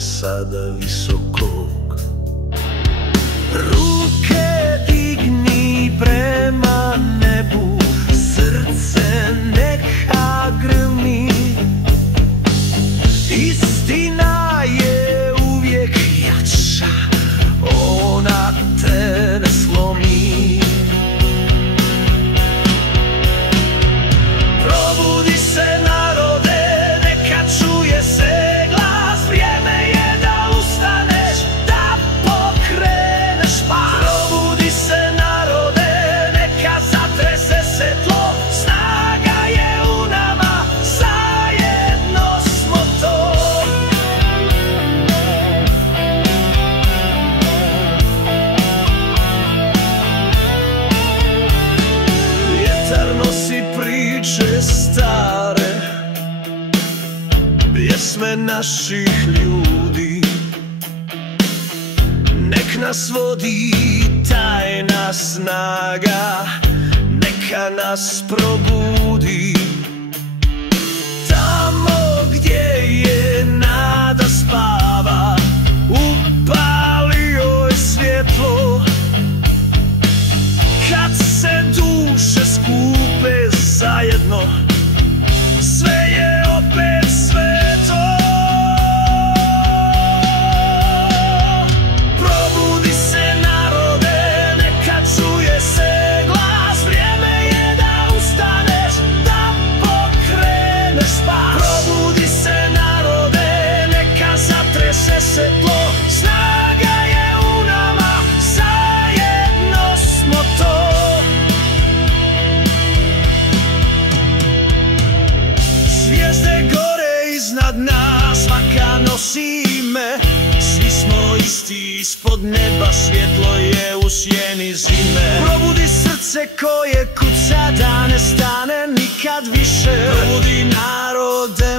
je sada visokog. Ruke digni prema nebu, srce neka grmi. Istina je uvijek jača, ona te ne slomi. Probudi se narode, neka čuje se glas. Vrijeme je da ustaneš, da pokreneš pas. Probudi se narode, neka zatrese se tlo. Snaga je u nama, zajedno smo to. Vjetar nosi priče stare, pjesme naših ljudi. Nek nas vodi tajna snaga, neka nas probudi. Tamo gdje je nada spava, upali joj svjetlo. Kad se duše skupe zajedno, sve je opet sveto. Probudi se narode, neka čuje se glas. Vrijeme je da ustaneš, da pokreneš pas. Probudi se narode, neka zatrese se tlo. Snaga je u nama, zajedno smo to. Zvijezde gore iznad nas, svaka nosi ime. Svi smo isti ispod neba, svjetlo je u sjeni zime. Probudi srce koje kuca, da ne stane nikad više. Probudi narode,